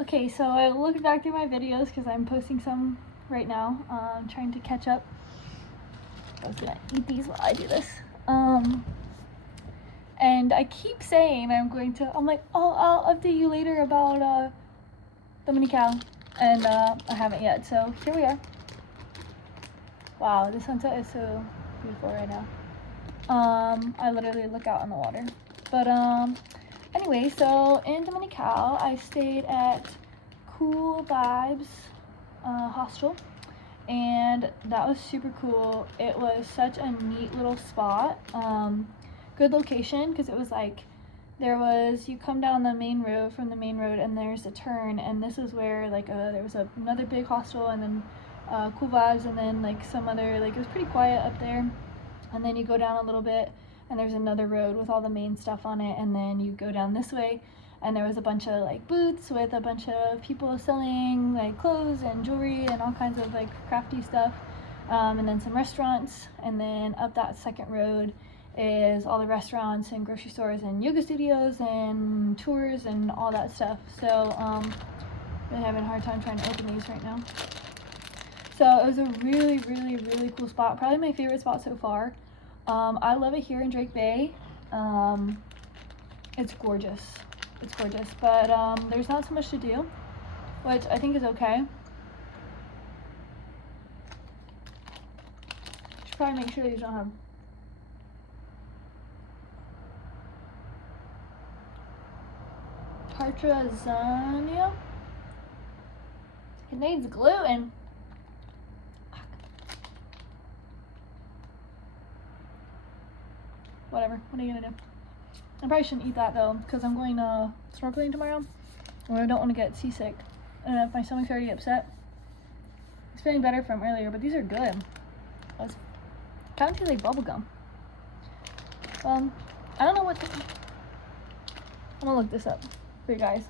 Okay, so I looked back through my videos because I'm posting some right now, trying to catch up. I was gonna eat these while I do this. And I keep saying I'm like, oh, I'll update you later about Dominical, and I haven't yet, so here we are. Wow, the sunset is so beautiful right now. I literally look out on the water. But anyway, so in Dominical, I stayed at Cool Vibes hostel, and that was super cool. It was such a neat little spot. Good location, because it was like you come down the main road from the main road, and there's a turn, and this is where like there was another big hostel, and then Cool Vibes, and then like some other, like it was pretty quiet up there, and then you go down a little bit and there's another road with all the main stuff on it, and then you go down this way and there was a bunch of like booths with a bunch of people selling like clothes and jewelry and all kinds of like crafty stuff, and then some restaurants, and then up that second road is all the restaurants and grocery stores and yoga studios and tours and all that stuff. So really having a hard time trying to open these right now. So it was a really, really, really cool spot. Probably my favorite spot so far. I love it here in Drake Bay. It's gorgeous. It's gorgeous, but there's not so much to do, which I think is okay. Should probably make sure these don't have tartrazania. It needs gluten. Whatever, what are you gonna do? I probably shouldn't eat that though, because I'm going snorkeling tomorrow, and I don't want to get seasick. And if my stomach's already upset, it's feeling better from earlier, but these are good. It's kind of tastes like bubblegum. I don't know what I'm gonna look this up for you guys.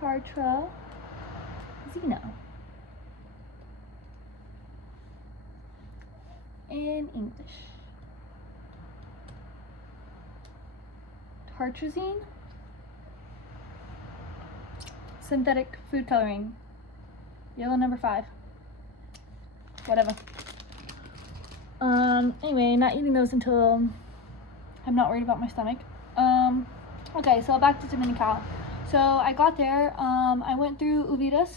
Tartrazina. In English. Tartrazine. Synthetic food coloring. Yellow number 5. Whatever. Anyway, not eating those until I'm not worried about my stomach. Okay, so back to Dominical. So I got there, I went through Uvidas,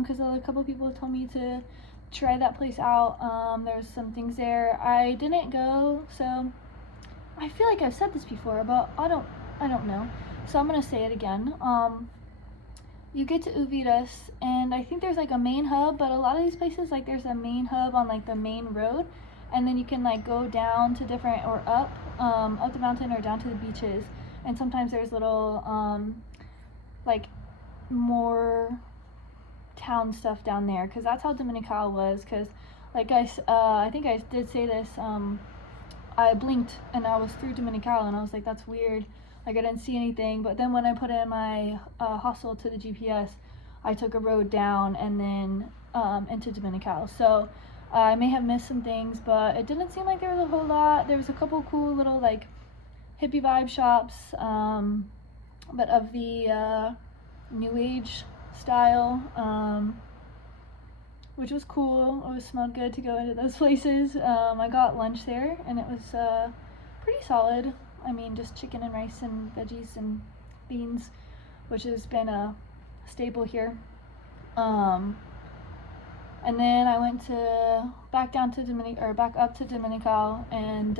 because a couple people told me to try that place out. There's some things there. I didn't go, so I feel like I've said this before, but I don't know. So I'm gonna say it again. You get to Uvidas, and I think there's like a main hub, but a lot of these places, like there's a main hub on like the main road, and then you can like go down to different, or up the mountain or down to the beaches. And sometimes there's little like more town stuff down there, because that's how Dominical was. Because like I think I did say this, I blinked and I was through Dominical, and I was like, that's weird, like I didn't see anything. But then when I put in my hostel to the GPS, I took a road down and then into Dominical. So I may have missed some things, but it didn't seem like there was a whole lot. There was a couple cool little like hippie vibe shops, but of the new age style, which was cool. It smelled good to go into those places. I got lunch there, and it was pretty solid. I mean, just chicken and rice and veggies and beans, which has been a staple here. And then I went back up to Dominical, and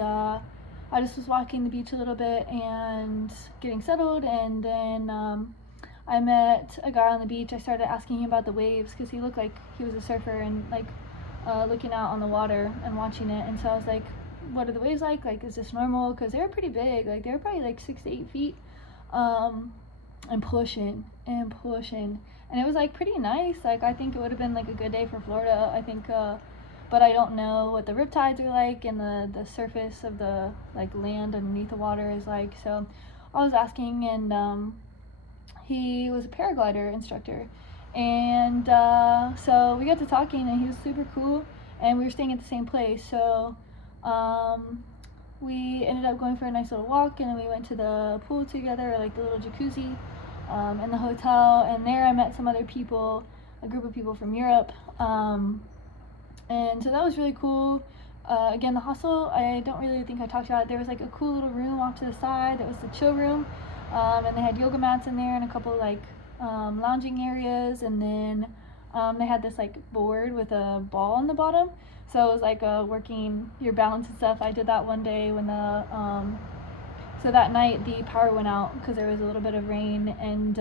I just was walking the beach a little bit and getting settled, and then I met a guy on the beach. I started asking him about the waves, because he looked like he was a surfer, and like looking out on the water and watching it. And so I was like, what are the waves like? Like, is this normal? Because they were pretty big. Like, they were probably like 6 to 8 feet, and pushing. And it was like pretty nice. Like, I think it would have been like a good day for Florida, I think. But I don't know what the riptides are like, and the surface of the like land underneath the water is like. So I was asking, and he was a paraglider instructor, and so we got to talking, and he was super cool, and we were staying at the same place. So We ended up going for a nice little walk, and then we went to the pool together, like the little jacuzzi, in the hotel. And there I met some other people, a group of people from Europe, and so that was really cool. Again, the hostel, I don't really think I talked about it. There was like a cool little room off to the side that was the chill room, and they had yoga mats in there and a couple like lounging areas, and then they had this like board with a ball on the bottom, so it was like working your balance and stuff. I did that one day when so that night the power went out because there was a little bit of rain, and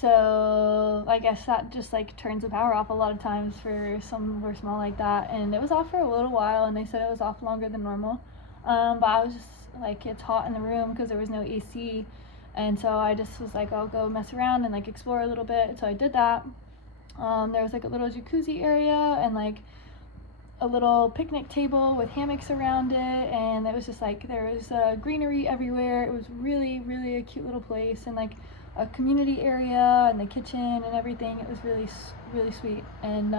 so I guess that just like turns the power off a lot of times for somewhere small like that. And it was off for a little while, and they said it was off longer than normal. But I was just like, it's hot in the room because there was no AC. And so I just was like, I'll go mess around and like explore a little bit. So I did that. There was like a little jacuzzi area and like a little picnic table with hammocks around it. And it was just like, there was greenery everywhere. It was really, really a cute little place. And like a community area and the kitchen and everything. It was really, really sweet. And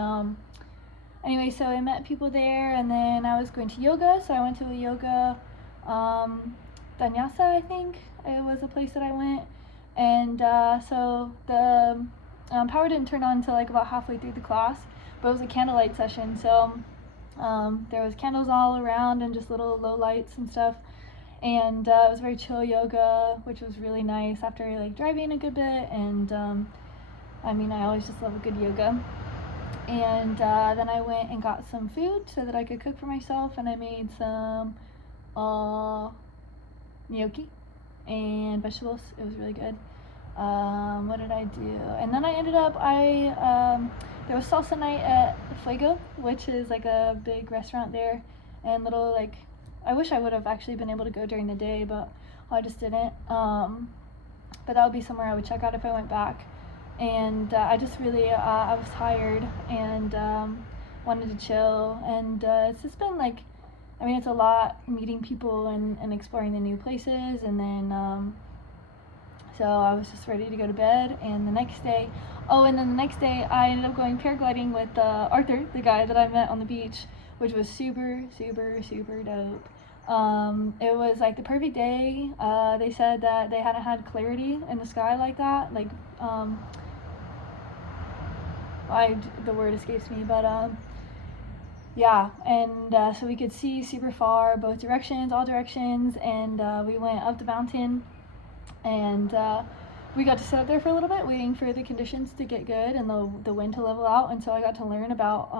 anyway, so I met people there, and then I was going to yoga. So I went to a yoga, Danyasa, I think it was a place that I went. And so the power didn't turn on until like about halfway through the class, but it was a candlelight session. So there was candles all around and just little low lights and stuff. And it was very chill yoga, which was really nice after like driving a good bit. And I mean, I always just love a good yoga. And then I went and got some food so that I could cook for myself, and I made some gnocchi and vegetables. It was really good. What did I do? And then I ended up, there was salsa night at Fuego, which is like a big restaurant there, and little like, I wish I would have actually been able to go during the day, but I just didn't. But that would be somewhere I would check out if I went back. And I just really, I was tired and wanted to chill. And it's just been like, I mean, it's a lot meeting people and exploring the new places. And then, so I was just ready to go to bed. And the next day, and then the next day I ended up going paragliding with Arthur, the guy that I met on the beach, which was super, super, super dope. It was like the perfect day. They said that they hadn't had clarity in the sky like that. Like, the word escapes me, but yeah. And so we could see super far, both directions, all directions, and we went up the mountain, and we got to sit up there for a little bit, waiting for the conditions to get good and the wind to level out. And so I got to learn about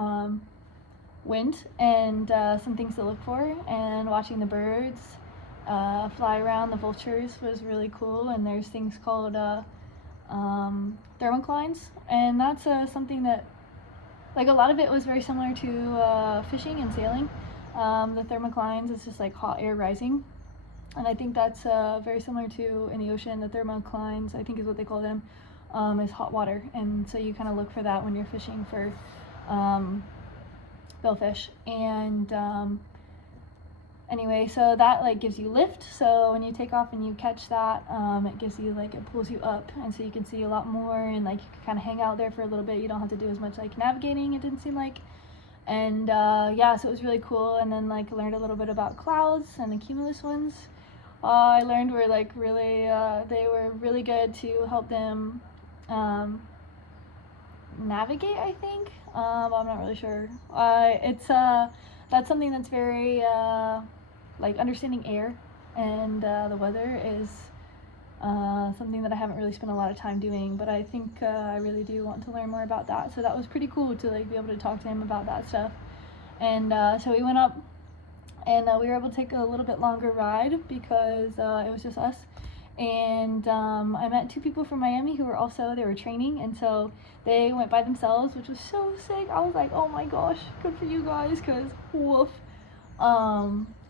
wind and some things to look for, and watching the birds fly around. The vultures was really cool, and there's things called thermoclines, and that's something that, like, a lot of it was very similar to fishing and sailing. The thermoclines is just like hot air rising, and I think that's very similar to in the ocean. The thermoclines, I think is what they call them, is hot water, and so you kind of look for that when you're fishing for billfish. And anyway, so that like gives you lift. So when you take off and you catch that, it gives you like, it pulls you up, and so you can see a lot more, and like you can kind of hang out there for a little bit. You don't have to do as much like navigating, it didn't seem like. And yeah, so it was really cool. And then like learned a little bit about clouds and the cumulus ones. I learned were like really, they were really good to help them navigate, I think. I'm not really sure. It's that's something that's very like understanding air and the weather is something that I haven't really spent a lot of time doing, but I think I really do want to learn more about that. So that was pretty cool to like be able to talk to him about that stuff. And so we went up, and we were able to take a little bit longer ride because it was just us. And I met two people from Miami who were also, they were training, and so they went by themselves, which was so sick. I was like, oh my gosh, good for you guys, because woof.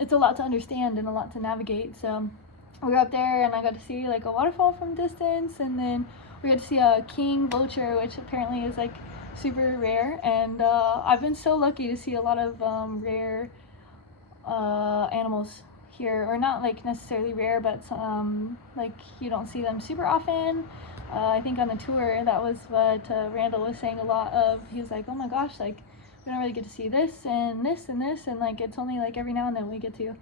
It's a lot to understand and a lot to navigate. So we were up there, and I got to see like a waterfall from distance, and then we got to see a king vulture, which apparently is like super rare. And I've been so lucky to see a lot of rare animals here, or not like necessarily rare, but like you don't see them super often. I think on the tour that was what Randall was saying a lot of. He was like, oh my gosh, like we we don't really get to see this and this and this, and like it's only like every now and then we get to.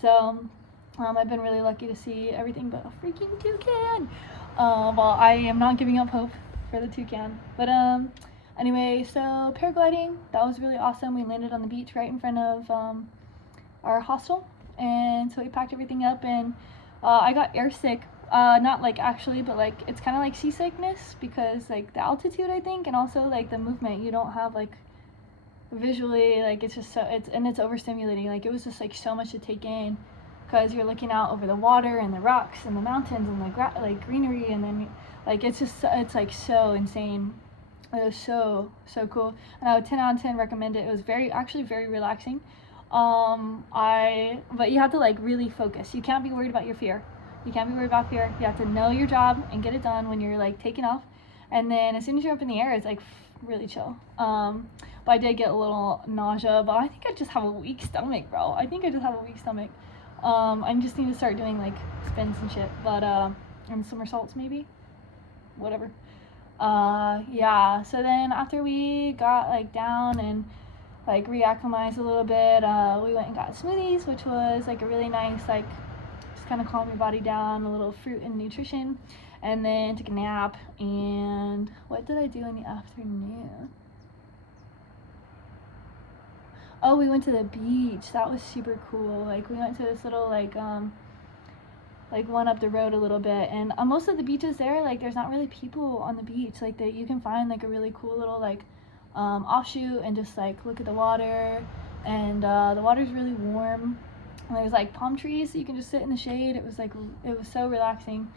So I've been really lucky to see everything but a freaking toucan. Well, I am not giving up hope for the toucan. But anyway, so paragliding, that was really awesome. We landed on the beach right in front of our hostel, and so we packed everything up, and I got airsick. Not like actually, but like it's kind of like seasickness because like the altitude, I think, and also like the movement. You don't have like visually, like it's just so it's overstimulating. Like it was just like so much to take in because you're looking out over the water and the rocks and the mountains and the like greenery, and then like it's just it's like so insane. It was so cool, and I would 10 out of 10 recommend it. It was actually very relaxing. But you have to like really focus. You can't be worried about your fear. You can't be worried about fear. You have to know your job and get it done when you're like taking off. And then as soon as you're up in the air, it's like really chill. But I did get a little nausea, but I think I just have a weak stomach, bro. I think I just have a weak stomach. I just need to start doing like spins and shit, but and somersaults maybe, whatever. Yeah. So then after we got like down and like reacclimatized a little bit, we went and got smoothies, which was like a really nice like just kind of calm your body down, a little fruit and nutrition, and then took a nap. And what did I do in the afternoon? Oh, we went to the beach. That was super cool. Like we went to this little like one up the road a little bit, and most of the beaches there, like there's not really people on the beach. Like that you can find like a really cool little like offshoot and just like look at the water, and the water's really warm. And there's like palm trees so you can just sit in the shade. It was so relaxing.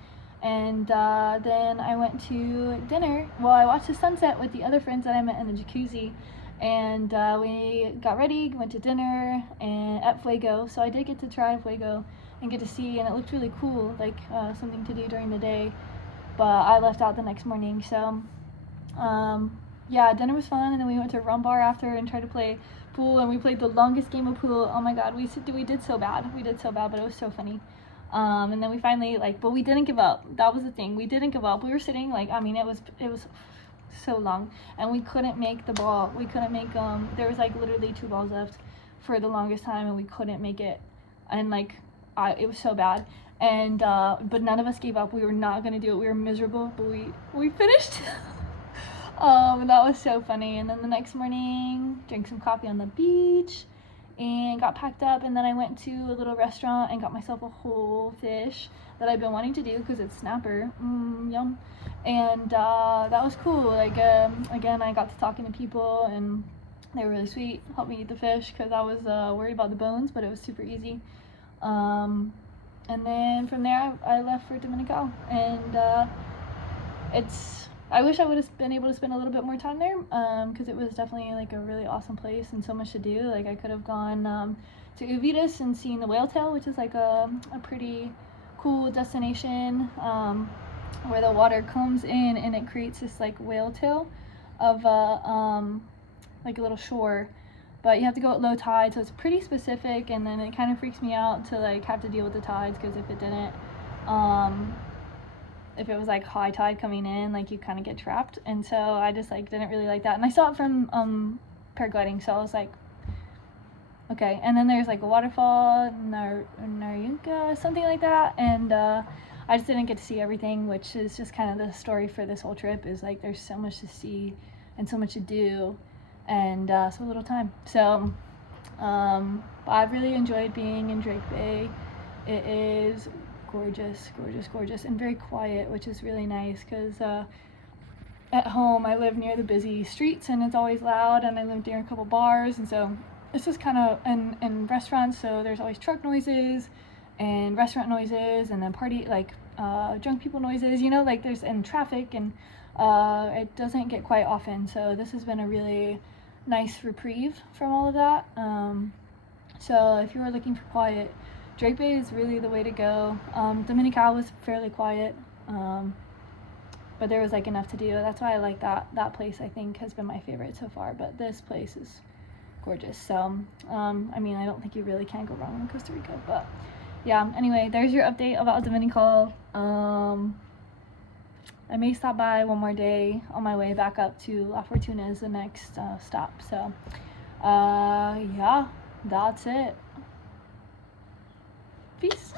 And then I went to dinner. Well, I watched the sunset with the other friends that I met in the jacuzzi, and we got ready, went to dinner and at Fuego. So I did get to try Fuego and get to see, and it looked really cool, like something to do during the day, but I left out the next morning. So yeah, dinner was fun, and then we went to Rum Bar after and tried to play pool, and we played the longest game of pool. Oh my god, we did so bad, but it was so funny. And then we finally but we didn't give up. That was the thing, we didn't give up. We were sitting like, I mean, it was so long, and we couldn't make the ball. We couldn't make there was like literally 2 balls left for the longest time, and we couldn't make it, and like it was so bad. And but none of us gave up. We were not gonna do it. We were miserable, but we finished. And that was so funny. And then the next morning, drank some coffee on the beach and got packed up, and then I went to a little restaurant and got myself a whole fish that I've been wanting to do because it's snapper. Yum. And that was cool. Like again, I got to talking to people, and they were really sweet, helped me eat the fish because I was worried about the bones, but it was super easy. And then from there I left for Dominical, and I wish I would have been able to spend a little bit more time there, because it was definitely like a really awesome place and so much to do. Like I could have gone to Uvidas and seen the whale tail, which is like a pretty cool destination, where the water comes in and it creates this like whale tail of like a little shore, but you have to go at low tide, so it's pretty specific. And then it kind of freaks me out to like have to deal with the tides, because if it didn't if it was like high tide coming in, like you kind of get trapped, and so I just like didn't really like that. And I saw it from paragliding, so I was like, okay. And then there's like a waterfall, Narayunka, something like that, and I just didn't get to see everything, which is just kind of the story for this whole trip, is like there's so much to see and so much to do, and so little time. So I've really enjoyed being in Drake Bay. It is gorgeous, and very quiet, which is really nice, because at home I live near the busy streets and it's always loud, and I live near a couple bars, and so it's just kind of and restaurants, so there's always truck noises and restaurant noises, and then party like drunk people noises, you know, like there's and traffic, and it doesn't get quiet often. So this has been a really nice reprieve from all of that. So if you were looking for quiet, Drake Bay is really the way to go. Dominical was fairly quiet, but there was like enough to do. That's why I like that place. I think has been my favorite so far, but this place is gorgeous. So I mean, I don't think you really can go wrong in Costa Rica, but yeah. Anyway, there's your update about Dominical. I may stop by one more day on my way back up to La Fortuna is the next stop. So Yeah, that's it. Peace.